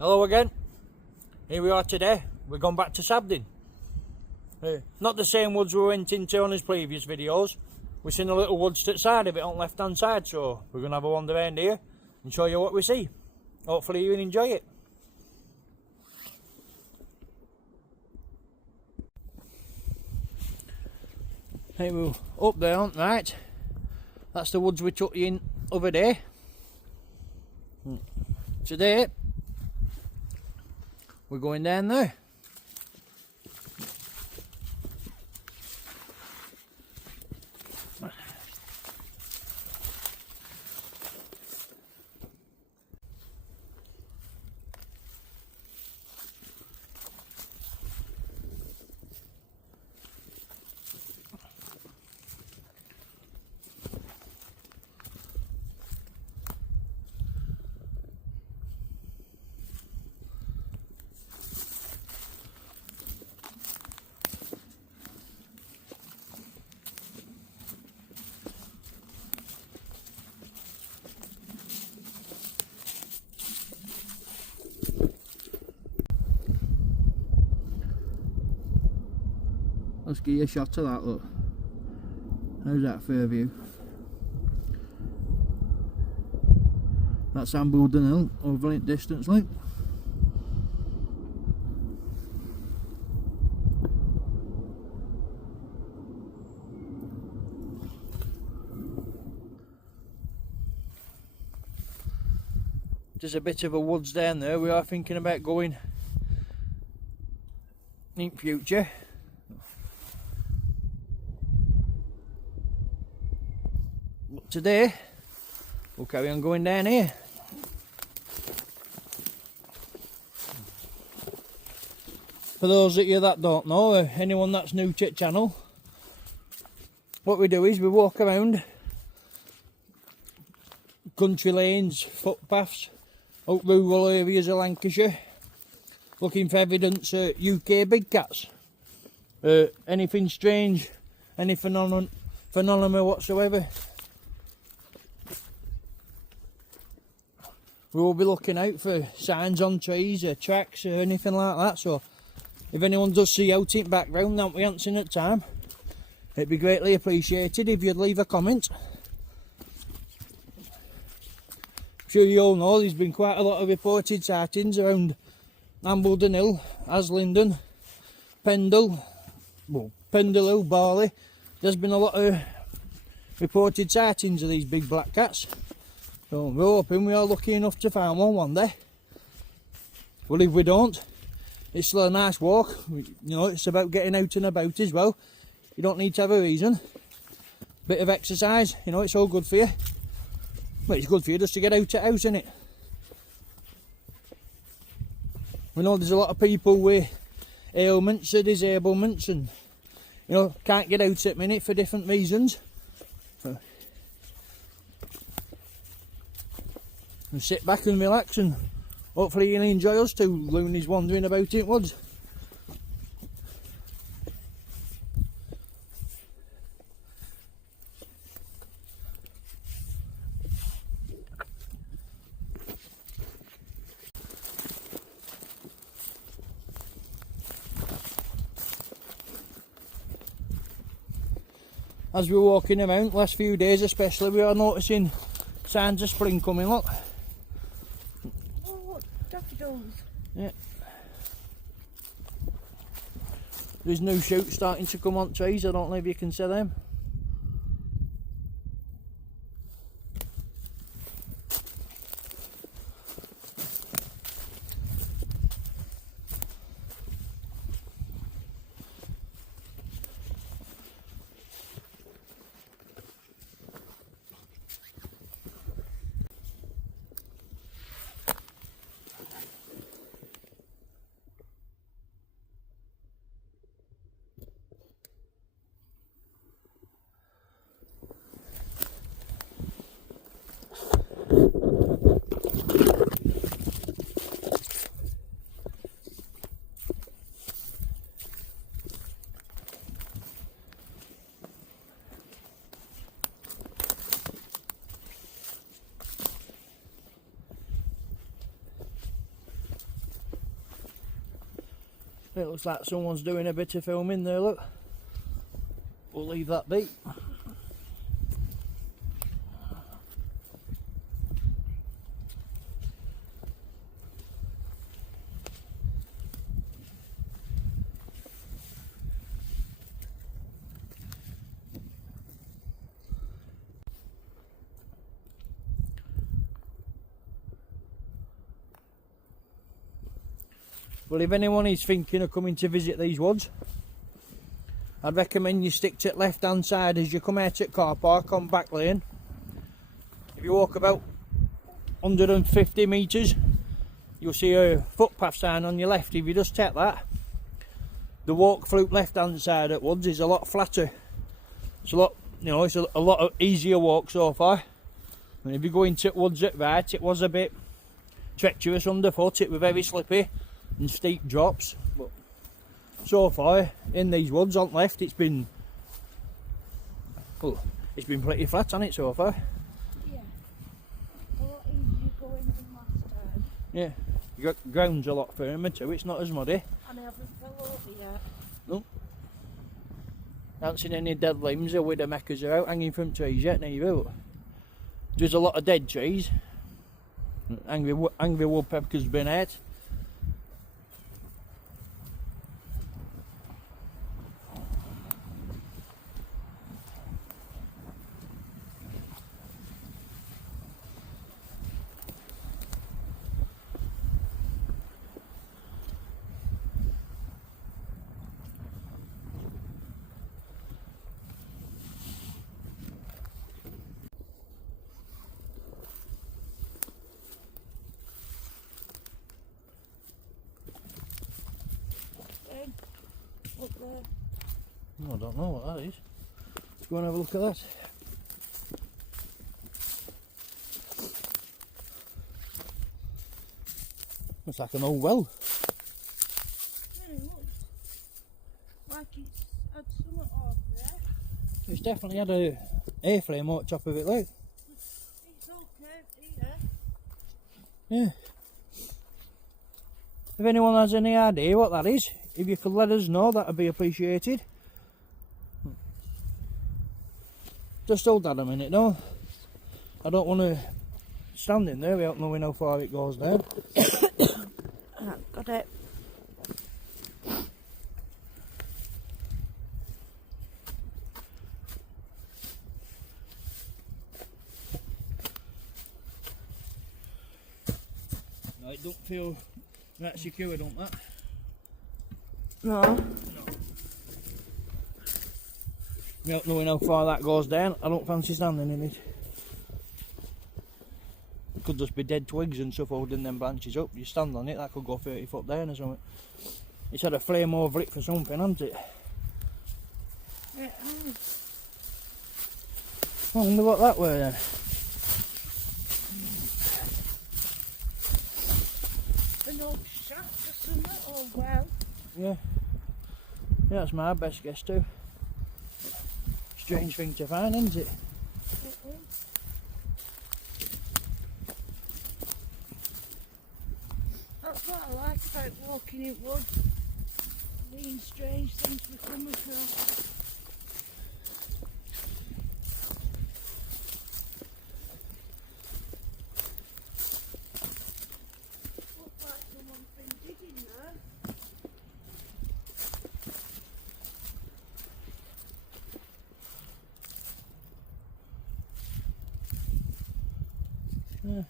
Hello again. Here we are today. We're going back to Sabden. Not the same woods we went into on his previous videos. We've seen a little woods to the side of it on the left hand side, so we're going to have a wander around here and show you what we see. Hopefully you will enjoy it. Hey, we're up there, aren't we? Right? That's the woods we took you in other day. Today we're going down there. Let's give you a shot of that, look. How's that for view? That's Sabden Hill over in distance, like. There's a bit of a woods down there. We are thinking about going in future. But today we'll carry on going down here. For those of you that don't know, or anyone that's new to the channel, what we do is we walk around country lanes, footpaths, out rural areas of Lancashire, looking for evidence of UK big cats. Anything strange, any phenomena whatsoever. We will be looking out for signs on trees or tracks or anything like that, so if anyone does see out in the background that we haven't seen at the time, it'd be greatly appreciated if you'd leave a comment. I'm sure you all know there's been quite a lot of reported sightings around Sabden Hill, Aslington, Pendle, Hill, Barley. There's been a lot of reported sightings of these big black cats. So we're hoping we are lucky enough to find one day. Well, if we don't, it's still a nice walk. You know, it's about getting out and about as well. You don't need to have a reason. Bit of exercise, you know, it's all good for you. But it's good for you just to get out of house, isn't it? We know there's a lot of people with ailments or disablements and, you know, can't get out at the minute for different reasons. So, and sit back and relax, and hopefully you'll enjoy us too, loonies wandering about in woods. As we're walking around, last few days especially, we are noticing signs of spring coming, look. Oh, look, daffodils. Yeah. There's new shoots starting to come on trees, I don't know if you can see them. It looks like someone's doing a bit of filming there, look. We'll leave that be. Well, if anyone is thinking of coming to visit these woods, I'd recommend you stick to the left hand side as you come out at car park on back lane. If you walk about 150 metres, you'll see a footpath sign on your left. If you just take that, the walk through left hand side at woods is a lot flatter. It's a lot, you know, it's a lot of easier walk so far. And if you go into woods at right, it was a bit treacherous underfoot. It was very slippy and steep drops, but so far in these woods on left it's been pretty flat, hasn't it, so far? Yeah. A lot easier going than last time. Yeah. Ground's a lot firmer too, it's not as muddy. And I haven't fell over yet. No. Haven't seen any dead limbs or widow meckers are out hanging from trees yet neither. There's a lot of dead trees. Angry woodpecker's been ate. Up there. I don't know what that is. Let's go and have a look at that. Looks like an old well. Yeah, it looks like it's had something off there. It's definitely had a airframe on top of it, look. It's all curved here. Yeah. If anyone has any idea what that is, if you could let us know, that would be appreciated. Just hold that a minute, no? I don't want to stand in there without knowing how far it goes down. Got it. No, it don't feel that secure, don't that? No. Without knowing how far that goes down, I don't fancy standing in it. It could just be dead twigs and stuff holding them branches up. You stand on it, that could go 30 foot down or something. It's had a flame over it for something, hasn't it? Yeah. I wonder what that were then. An old shaft or something, or well. Yeah. Yeah, that's my best guess too. Strange thing to find, isn't it? That's what I like about walking in woods. Being strange things we come across. Looks like someone's been digging there. Yeah.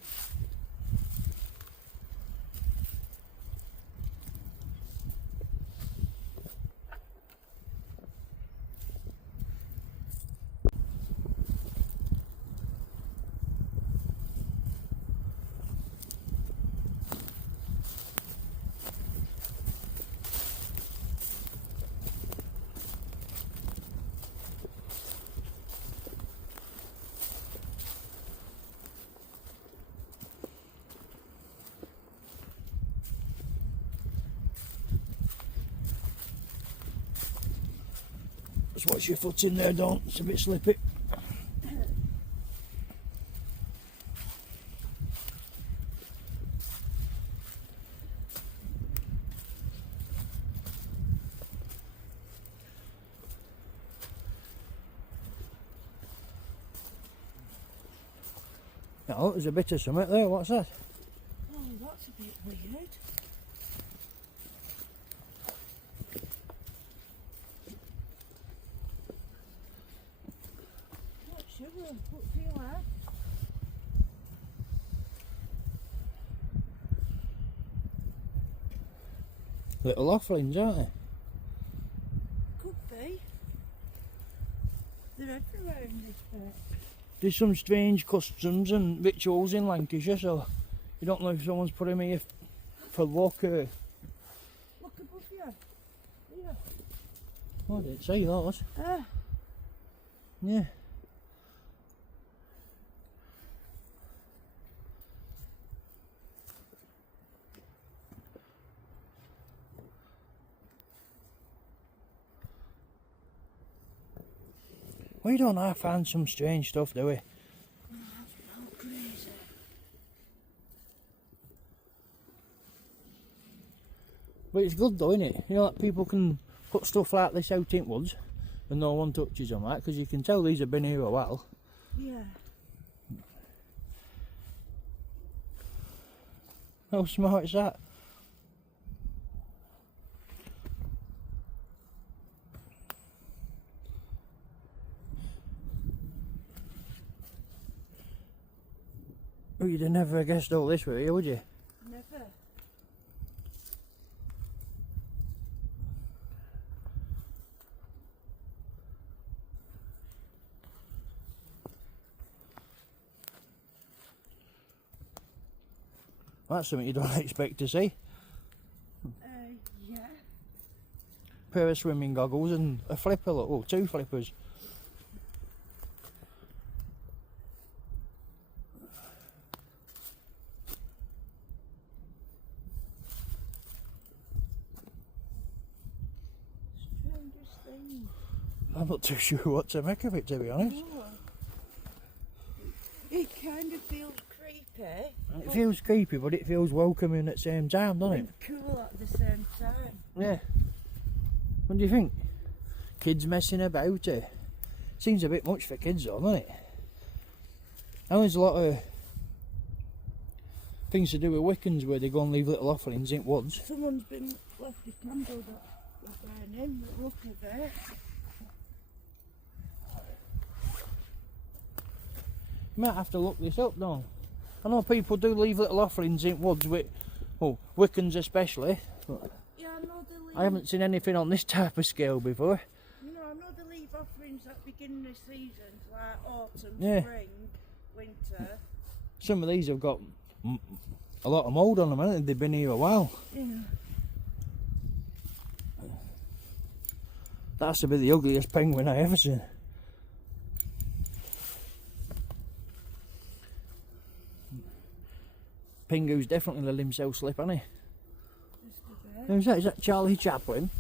Just watch your foot in there, don't. It's a bit slippy. Oh, there's a bit of something there. What's that? Oh, that's a bit weird. What sugar? What do you like? Little offerings, aren't they? Could be. They're everywhere in this bit. There's some strange customs and rituals in Lancashire, so you don't know if someone's put him here for luck or... Look above you. Here. Oh, I didn't see those. Yeah. We don't have find some strange stuff, do we? Oh, that's not crazy. But it's good though, isn't it? You know, that people can put stuff like this out in woods and no one touches them, like, because you can tell these have been here a while. Yeah. How smart is that? Oh, you'd have never guessed all this, were you, would you? Never. That's something you don't expect to see. Yeah. Pair of swimming goggles and a flipper, look, oh, 2 flippers. Strangest thing. I'm not too sure what to make of it, to be honest. Oh. It kind of feels creepy. It feels creepy, but it feels welcoming at the same time, doesn't it? And cool at the same time. Yeah. What do you think? Kids messing about, seems a bit much for kids though, doesn't it? And there's a lot of things to do with Wiccans where they go and leave little offerings in woods. Someone's been left a candle that's burning. Look at it. You might have to look this up, though. I know people do leave little offerings in woods with, well, Wiccans especially. But Yeah, I know they leave. I haven't seen anything on this type of scale before. You know, I know they leave offerings at the beginning of seasons, like autumn, Yeah. spring, winter. Some of these have got a lot of mould on them, haven't they? They've been here a while. Yeah. That's to be the ugliest penguin I ever seen. Pingu's definitely let himself slip, hasn't he? Just a bit. Who's that? Is that Charlie Chaplin?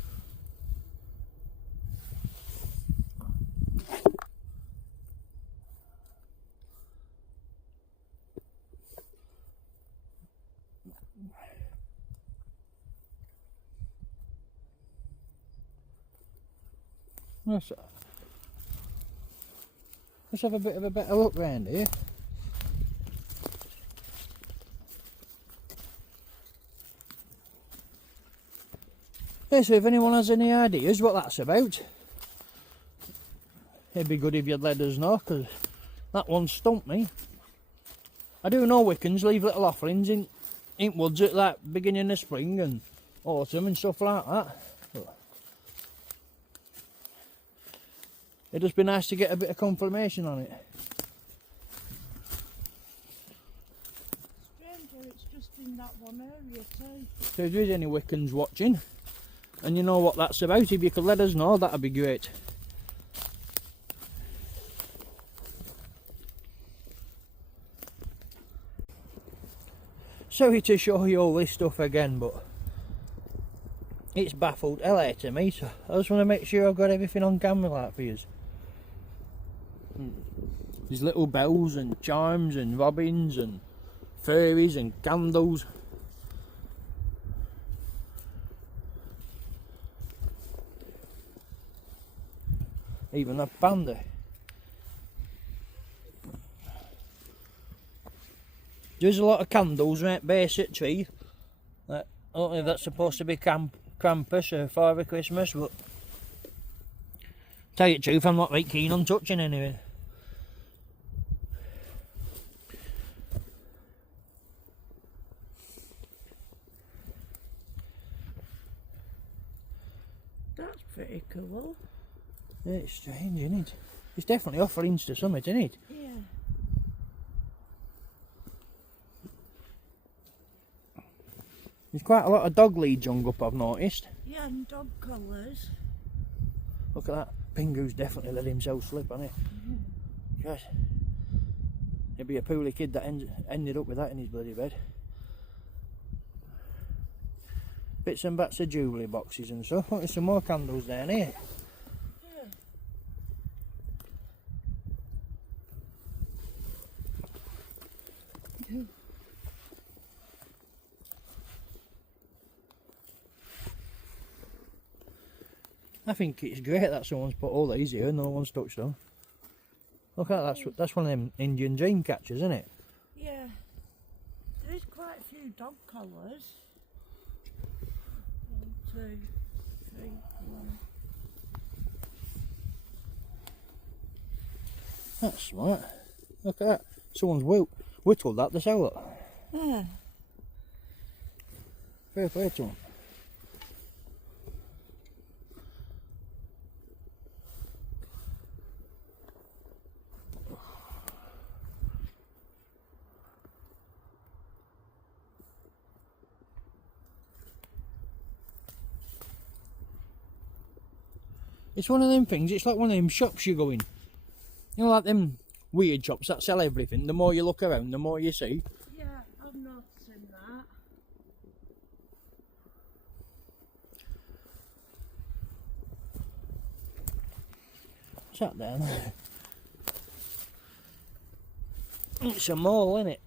Let's have a bit of a better look round here. Yeah, so if anyone has any ideas what that's about, it'd be good if you'd let us know, because that one stumped me. I do know Wiccans leave little offerings in woods at that beginning of spring and autumn and stuff like that. But it'd just be nice to get a bit of confirmation on it. Stranger, it's just in that one area too. So if there is any Wiccans watching, and you know what that's about, if you could let us know, that'd be great. Sorry to show you all this stuff again, but it's baffled hell out to me, so I just want to make sure I've got everything on camera like for you. There's little bells and chimes and robins and fairies and candles. Even a panda. There's a lot of candles right base at tree. I don't know if that's supposed to be Krampus or Father Christmas, but tell you the truth, I'm not right keen on touching anyway. That's pretty cool. Yeah, it's strange, isn't it? It's definitely offerings to summit, isn't it? Yeah. There's quite a lot of dog leads hung up, I've noticed. Yeah, and dog collars. Look at that. Pingu's definitely let himself slip, hasn't he? Yes. He'd be a poorly kid that ended up with that in his bloody bed. Bits and bats of jewellery boxes and stuff. Look, there's some more candles down here. Yeah. I think it's great that someone's put all these here and no one's touched them. Look at that, that's one of them Indian dream catchers, isn't it? Yeah. There is quite a few dog collars. 1, 2, 3, 4. That's smart. Look at that. Someone's whittled that to sell it. Yeah. Fair play to them. It's one of them things, it's like one of them shops you go in. You know, like them weird shops that sell everything. The more you look around, the more you see. Yeah, I'm noticing that. What's that down there? It's a mole, isn't it?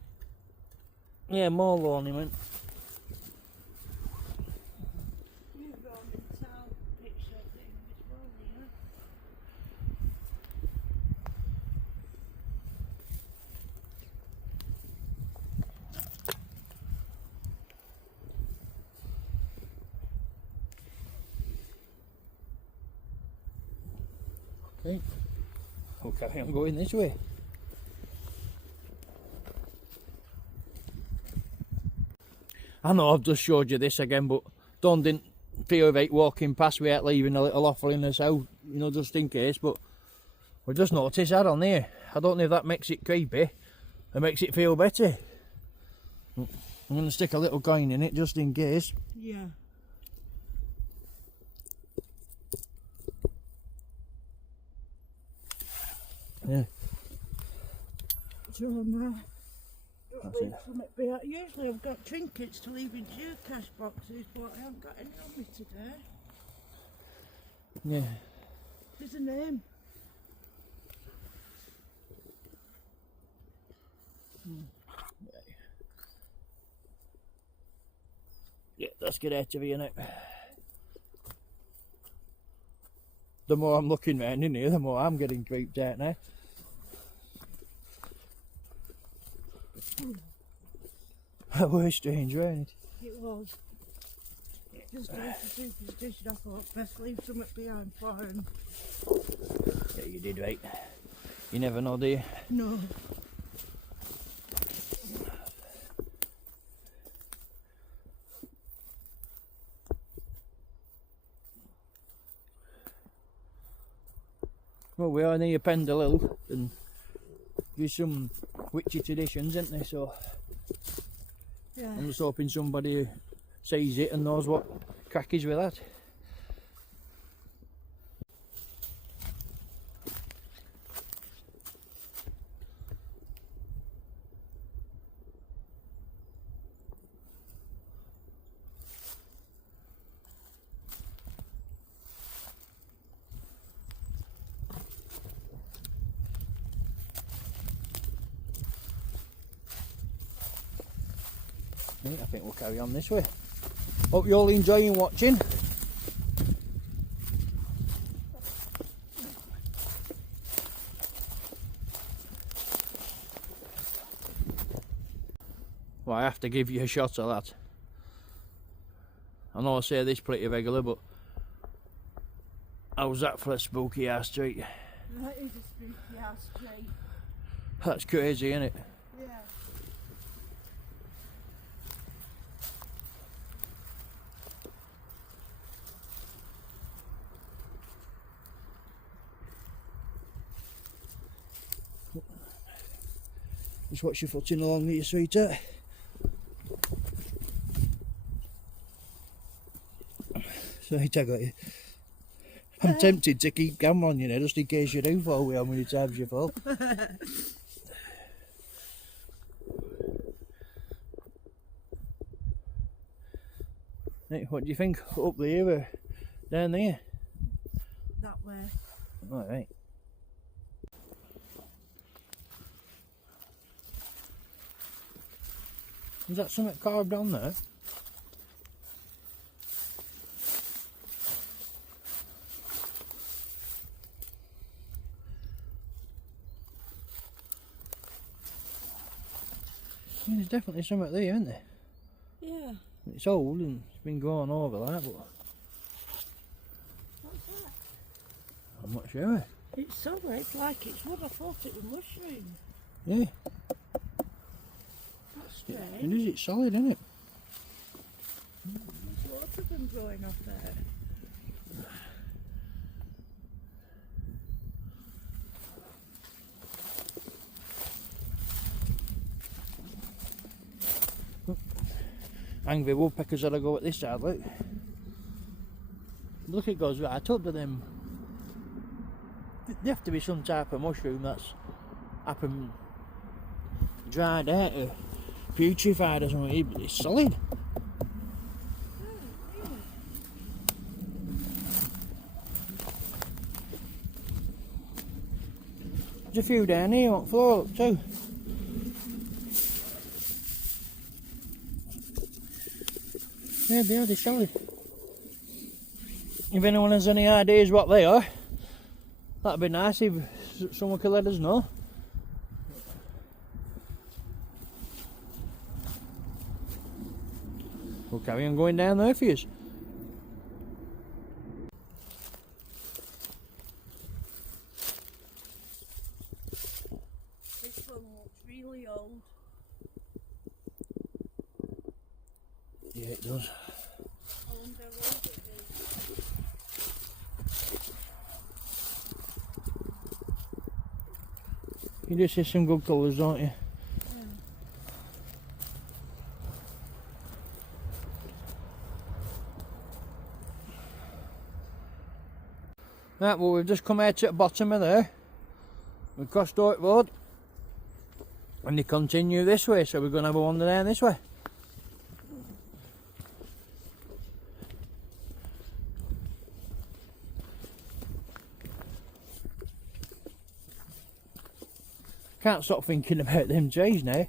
Yeah, mole ornament. You've got a town picture thing as well, yeah. Okay. We'll carry on going this way. I know I've just showed you this again, but Dawn didn't feel right walking past without leaving a little offering herself, you know, just in case, but we just noticed that on there. I don't know if that makes it creepy or makes it feel better. I'm going to stick a little coin in it just in case. Yeah. Yeah. So usually I've got trinkets to leave in geocache boxes, but I haven't got any on me today. Yeah. There's a name. Yeah, let's get out of here now. The more I'm looking round in here, the more I'm getting creeped out now. That was strange, wasn't it? It was. Just after superstition, I thought best leave something behind for him. Yeah, you did right. You never know, do you? No. Well, we are near Pendle Hill, and there's some witchy traditions, isn't there? So Yeah. I'm just hoping somebody sees it and knows what crack is with that. I think we'll carry on this way. Hope you're all enjoying watching. I have to give you a shot of that. I know I say this pretty regular, but how's that for a spooky ass street? That is a spooky ass tree. That's crazy, isn't it? Yeah. Just watch your footing along with your sweetheart. Sorry, I got you. I'm tempted to keep camera on you now, just in case you do fall with how many times you fall. Right, what do you think? Up there or down there? That way. Alright. Is that something carved on there? Yeah, there's definitely something there, isn't there? Yeah. It's old and it's been going over that, but What's that? I'm not sure. It's solid, it's like it's wood. I thought it was mushroom. Yeah, That's it strange. is, it's solid, isn't it? There's lots of them growing off there. Angry woodpeckers had to go at this side, look. Look, it goes right up to them. There have to be some type of mushroom that's happened dried out or putrefied or something. It's solid. There's a few down here on the floor up too. Yeah, they are, they're solid. If anyone has any ideas what they are, that'd be nice if someone could let us know. We'll carry on going down there for you. This one looks really old. Yeah, it does. I wonder how old it is. You do see some good colours, don't you? Right, well, we've just come out to the bottom of there. We've crossed Oak Road. And they continue this way, so we're going to have a wander down this way. Can't stop thinking about them trees now.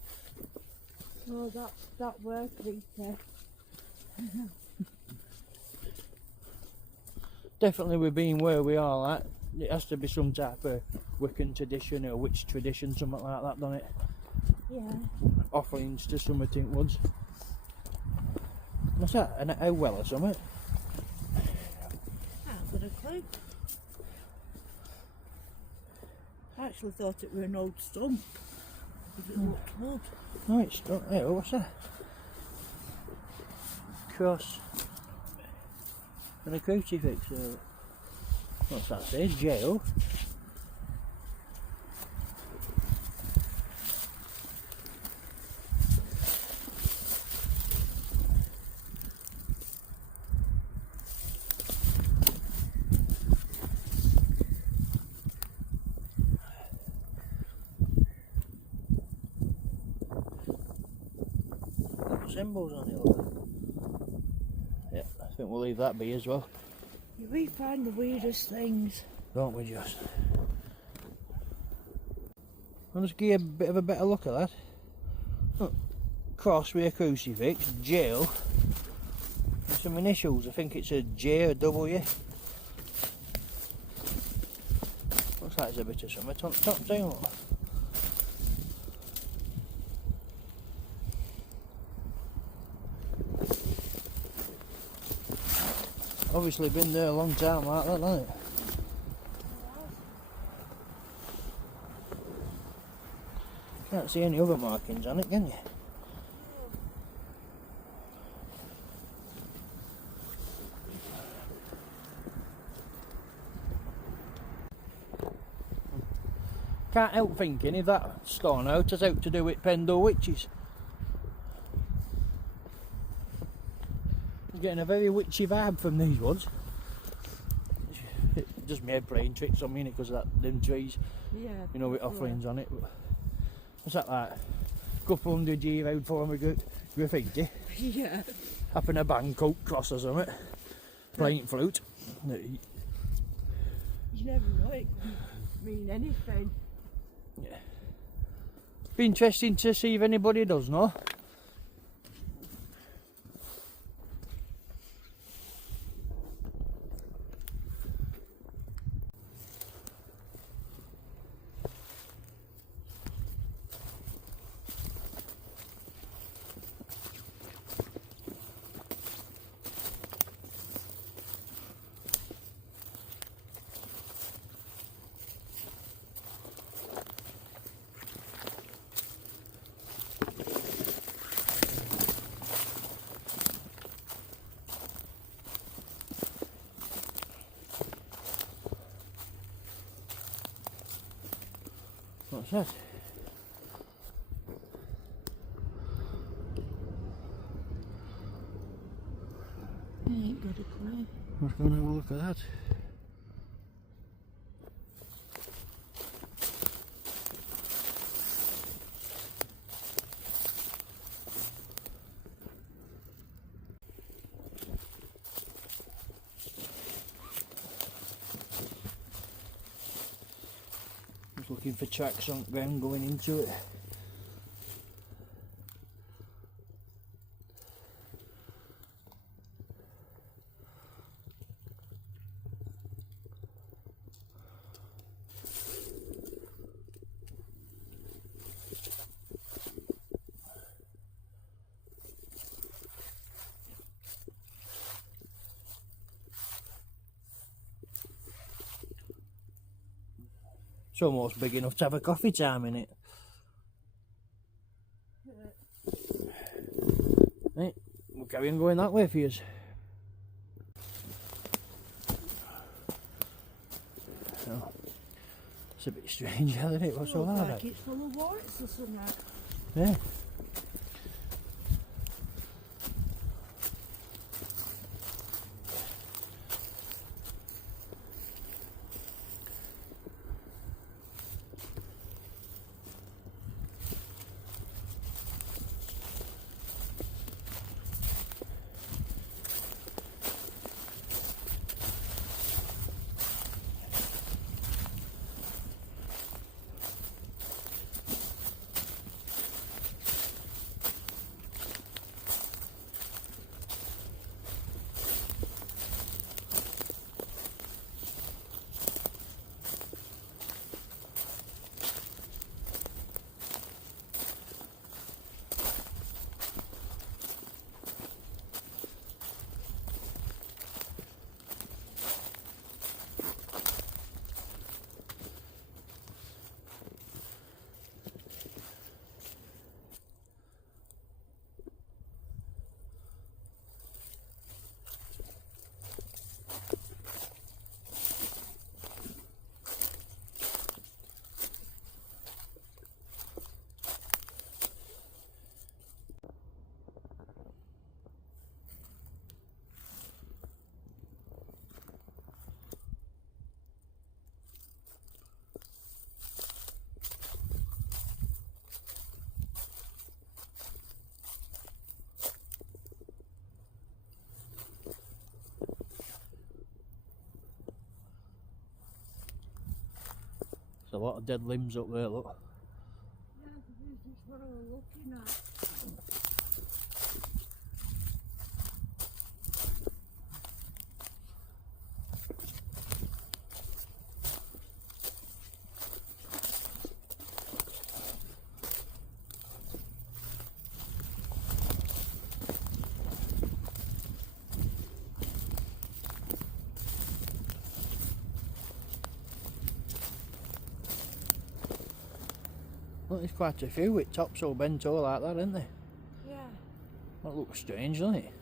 Oh, that were creepy. Definitely with being where we are, like, it has to be some type of Wiccan tradition or witch tradition, something like that, doesn't it? Yeah. Offerings to Summertink Woods. What's that? A well or something? I haven't got a clue. I actually thought it were an old stump. If it looked wood. No, it's not. Hey, what's that? Cross. And a crucifix. What's that say? Jail. Symbols on it, look. Yeah, I think we'll leave that be as well. We find the weirdest things. Don't we just? I'll just give you a bit of a better look at that. Look, cross with a crucifix, jail, and some initials. I think it's a J or a W. Looks like it's a bit of something. Top down. obviously been there a long time like that, hasn't it? Can't see any other markings on it, can you? Can't help thinking if that stone out has out to do with Pendle witches. I'm getting a very witchy vibe from these woods. It just made playing tricks on me because of them trees, Yeah. you know, with offerings on it. But what's that like? Couple 100 year old form of graffiti. Yeah. Up in a Bangkok cross or something. Playing flute. You never know, it could mean anything. Yeah. Be interesting to see if anybody does know. What's that? I ain't got a clue. Let's go and have a look at that. Just looking for tracks on ground going into it. It's almost big enough to have a coffee time in it. Right, we'll carry on going that way for you. Oh, it's a bit strange, isn't it? What's all Looks that? like it's full of warts or something. Yeah. There's a lot of dead limbs up there, look. Yeah, this is what I was looking at. Well, there's quite a few with tops all bent all like that, isn't there? Yeah. That looks strange, doesn't it?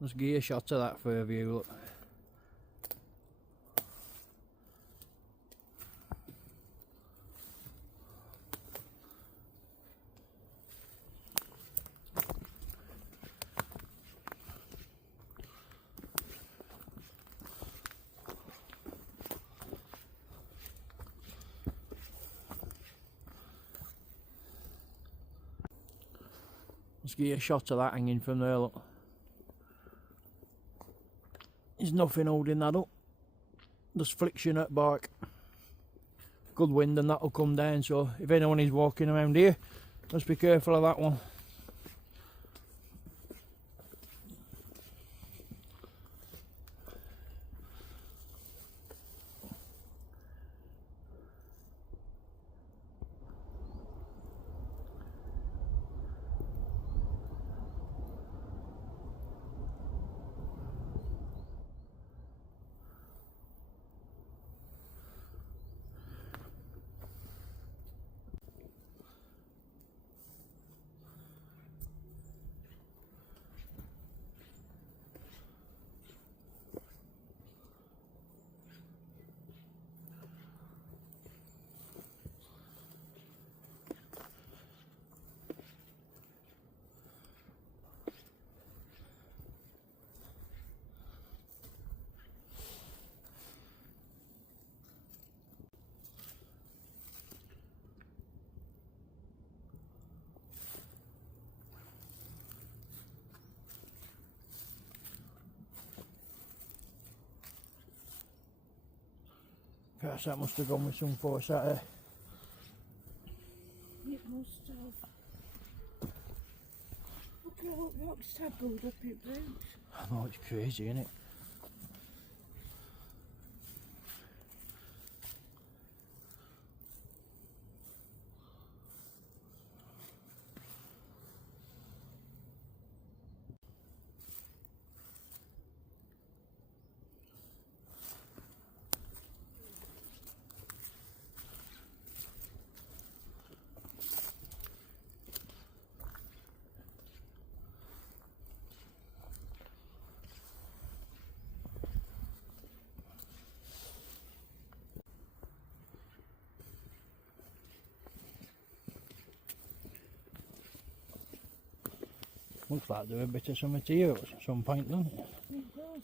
Let's give you a shot of that for a view, look. Let's give you a shot of that hanging from there, look. There's nothing holding that up. Just friction at bark. Good wind and that'll come down, so if anyone is walking around here, just be careful of that one. Perhaps that must have gone with some force out there. It must have. Look at what rocks tabbled up your boots. I know, it's crazy, isn't it? Looks like there were a bit of something to you at some point, doesn't it? It does.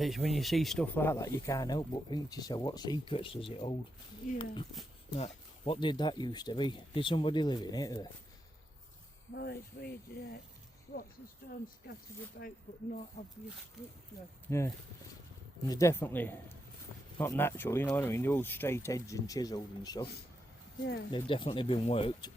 So it's when you see stuff like that, you can't help but think to yourself, what secrets does it hold? Yeah. Like, what did that used to be? Did somebody live in it? Well, it's weird, yeah. Lots of stones scattered about, but not obvious structure. Yeah. And they're definitely not natural, you know what I mean? They're all straight edged and chiselled and stuff. Yeah. They've definitely been worked.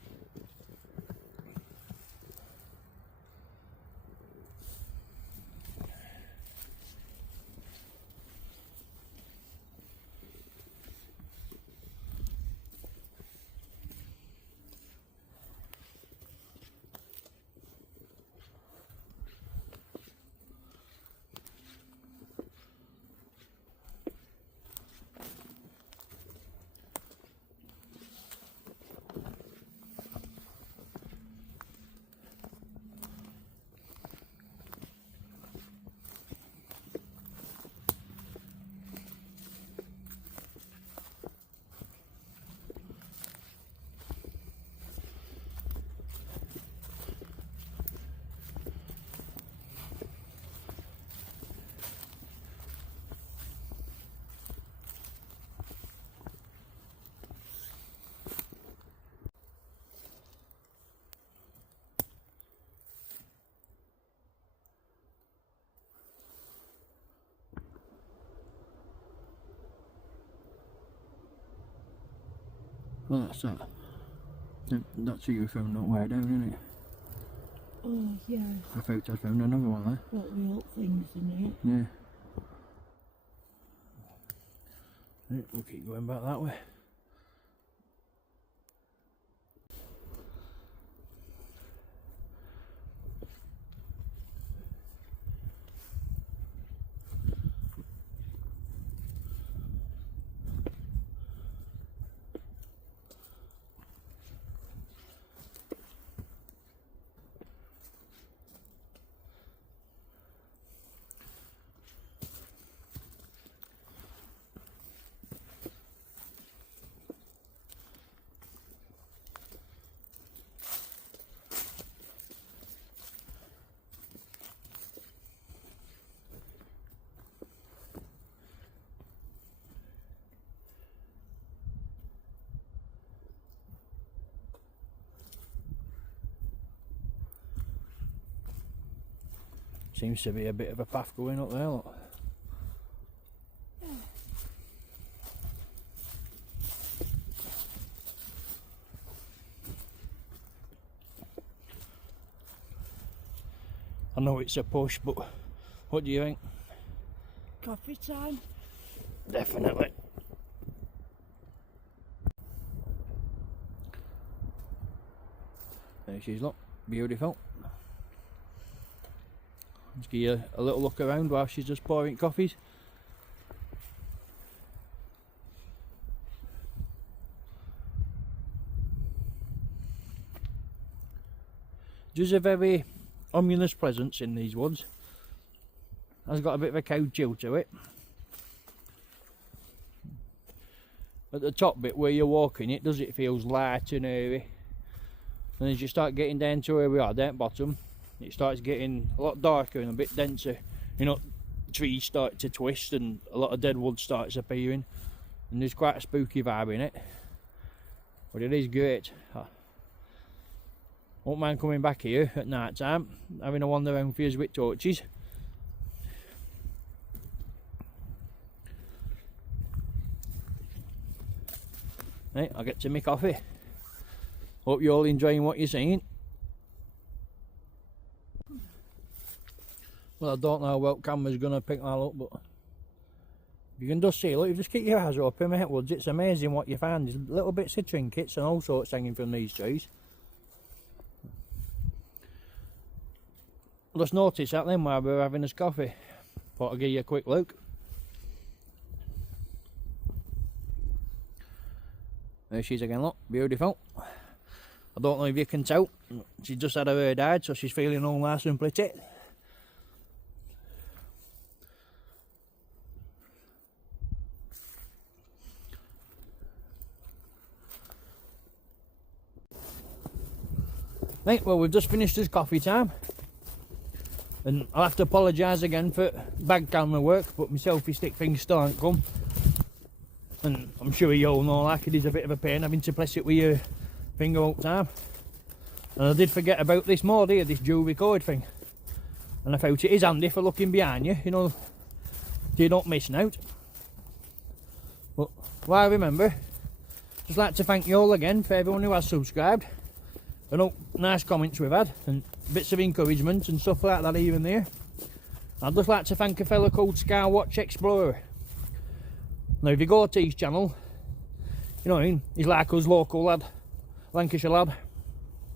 Well, that's that. That's who you found that way down, isn't it? Oh, yeah. I thought I found another one there. Got real things in it. Yeah. Right, we'll keep going back that way. Seems to be a bit of a path going up there, look. I know it's a push, but what do you think? Coffee time. Definitely. There she is, look. Beautiful. Let's give you a little look around while she's just pouring coffees. There's a very ominous presence in these woods. Has got a bit of a cow chill to it. At the top bit where you're walking, it feels light and airy. And as you start getting down to where we are, down bottom, it starts getting a lot darker and a bit denser. You know, trees start to twist and a lot of dead wood starts appearing. And there's quite a spooky vibe in it. But it is great. I won't mind coming back here at night time, having a wander around for you with torches. Right, I'll get to my coffee. Hope you're all enjoying what you're seeing. Well, I don't know how well camera's going to pick that up, but you can just see, look, you just keep your eyes open, mate, woods. It's amazing what you find. There's little bits of trinkets and all sorts hanging from these trees. Just noticed that then while we were having this coffee. Thought I'd give you a quick look. There she is again, look, beautiful. I don't know if you can tell, she's just had her hair dyed, so she's feeling all nice and pretty. Right, well, we've just finished this coffee time. And I'll have to apologise again for bag camera work, but my selfie stick thing still ain't come. And I'm sure you all know, like, it is a bit of a pain having to press it with your finger all the time. And I did forget about this mode here, this dual record thing. And I thought it is handy for looking behind you, you know, so you're not missing out. But while I remember, just like to thank you all again for everyone who has subscribed. And all nice comments we've had, and bits of encouragement and stuff like that even there. I'd just like to thank a fellow called Skywatch Explorer. Now if you go to his channel, you know what I mean, he's like us, local lad, Lancashire lad,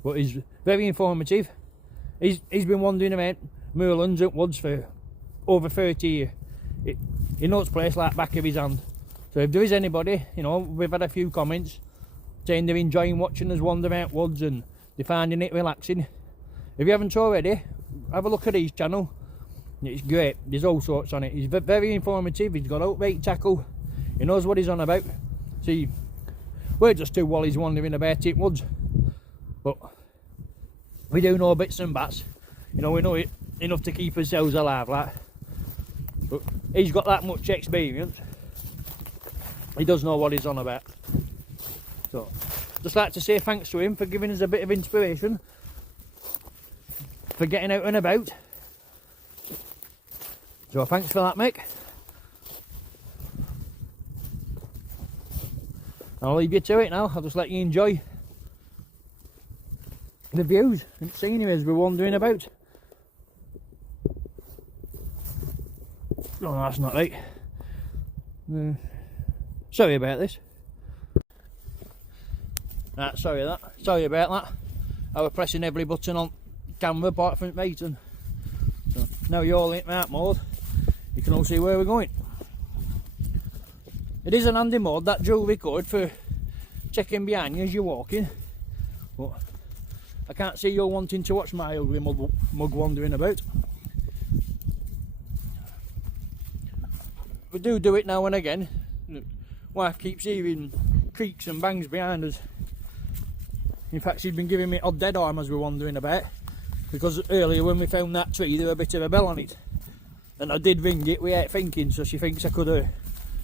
but he's very informative. He's been wandering around moorlands and woods for over 30 years. He knows the place like back of his hand. So if there is anybody, you know, we've had a few comments saying they're enjoying watching us wander out woods and they're finding it relaxing. If you haven't already, have a look at his channel. It's great, there's all sorts on it. He's very informative, he's got outright tackle, he knows what he's on about. See, we're just two wallies wandering about in woods, but we do know bits and bats. You know, we know it enough to keep ourselves alive, like. But he's got that much experience, he does know what he's on about. So, just like to say thanks to him for giving us a bit of inspiration, for getting out and about. So thanks for that, Mick. I'll leave you to it now. I'll just let you enjoy the views and scenery as we're wandering about. Oh, that's not right. Sorry about this. Right, sorry about that. I was pressing every button on camera apart from mate, and so now you're all in that mode. You can all see where we're going. It is an handy mode, that dual record, for checking behind you as you're walking. But I can't see you wanting to watch my ugly mug wandering about. We do it now and again. Wife keeps hearing creaks and bangs behind us. In fact, she's been giving me odd dead arm as we're wandering about, because earlier when we found that tree there was a bit of a bell on it, and I did ring it without thinking, so she thinks I could have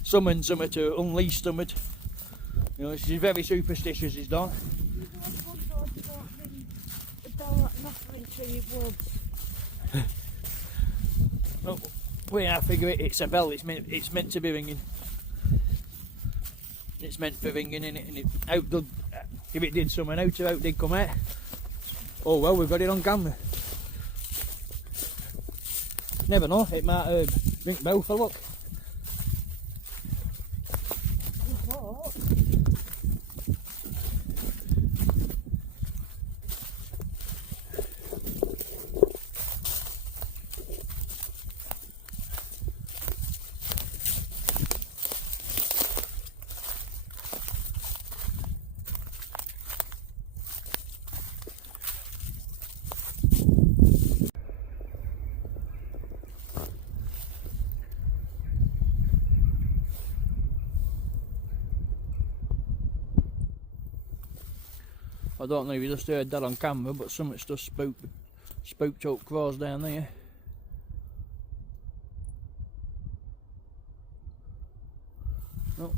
summoned something to unleash something. You know, she's very superstitious, is done. Well, when I figure it's a bell, it's meant to be ringing. It's meant for ringing, and if it did something out, how it did come out. Oh well, we've got it on camera. Never know, it might ring bell for luck. I don't know if you just heard that on camera, but something's just spooked up crows down there. Oh.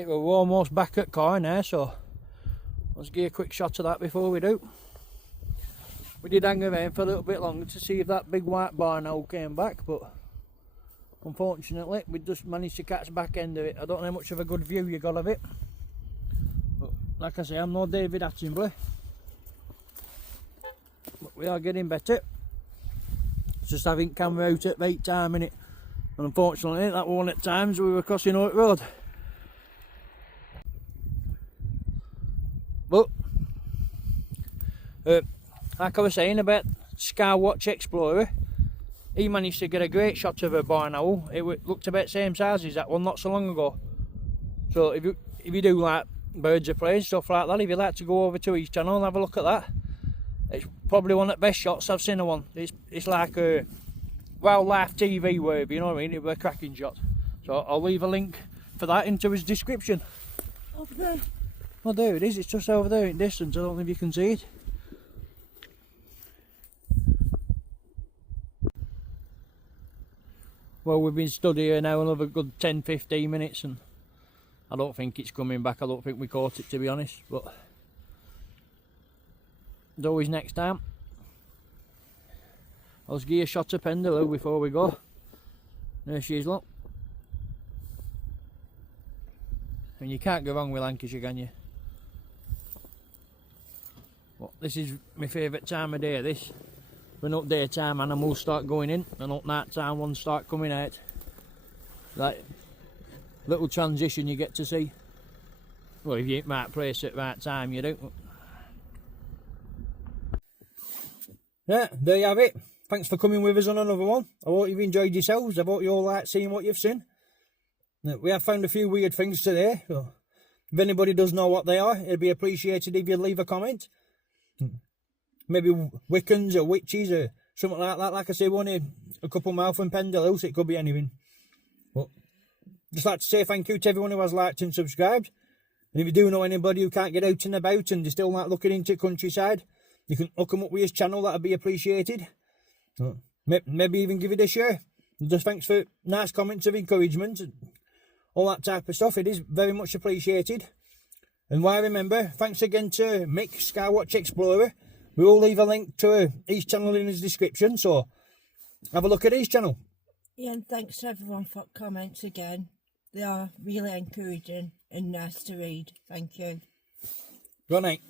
Right, we're almost back at car now, so let's give a quick shot of that before we do. We did hang around for a little bit longer to see if that big white barn owl came back, but unfortunately we just managed to catch the back end of it. I don't know how much of a good view you got of it, but like I say, I'm no David Attenborough, but we are getting better. It's just having camera out at the right time, innit? And unfortunately that one at times we were crossing Oak Road. But like I was saying about Skywatch Explorer, he managed to get a great shot of a barn owl. It looked about the same size as that one not so long ago. So if you do like birds of prey and stuff like that, if you like to go over to his channel and have a look at that, it's probably one of the best shots I've seen of one. It's like a wildlife TV wave, you know what I mean? It was a cracking shot. So I'll leave a link for that into his description. Over there. Oh, there it is. It's just over there in distance. I don't know if you can see it. Well, we've been stood here now another good 10-15 minutes and I don't think it's coming back. I don't think we caught it, to be honest, but there's always next time. I'll just give you a shot of Pendaloo before we go. There she is, look. And you can't go wrong with Lancashire, can you? Well, this is my favourite time of day, this. When up daytime animals start going in and up night time ones start coming out. That little transition you get to see. Well, if you're at the right place at the right time, you don't. Yeah, there you have it. Thanks for coming with us on another one. I hope you've enjoyed yourselves. I hope you all like seeing what you've seen. We have found a few weird things today. So if anybody does know what they are, it'd be appreciated if you'd leave a comment. Maybe Wiccans or witches or something like that. Like I say, only a couple mouth and Pendaloo, so it could be anything. But just like to say thank you to everyone who has liked and subscribed. And if you do know anybody who can't get out and about and they still like looking into countryside, you can hook them up with his channel. That'd be appreciated. Maybe even give it a share. Just thanks for nice comments of encouragement and all that type of stuff. It is very much appreciated. And why remember, thanks again to Mick, Skywatch Explorer. We will leave a link to his channel in his description, so have a look at his channel. Yeah, and thanks to everyone for comments again. They are really encouraging and nice to read. Thank you. Good night.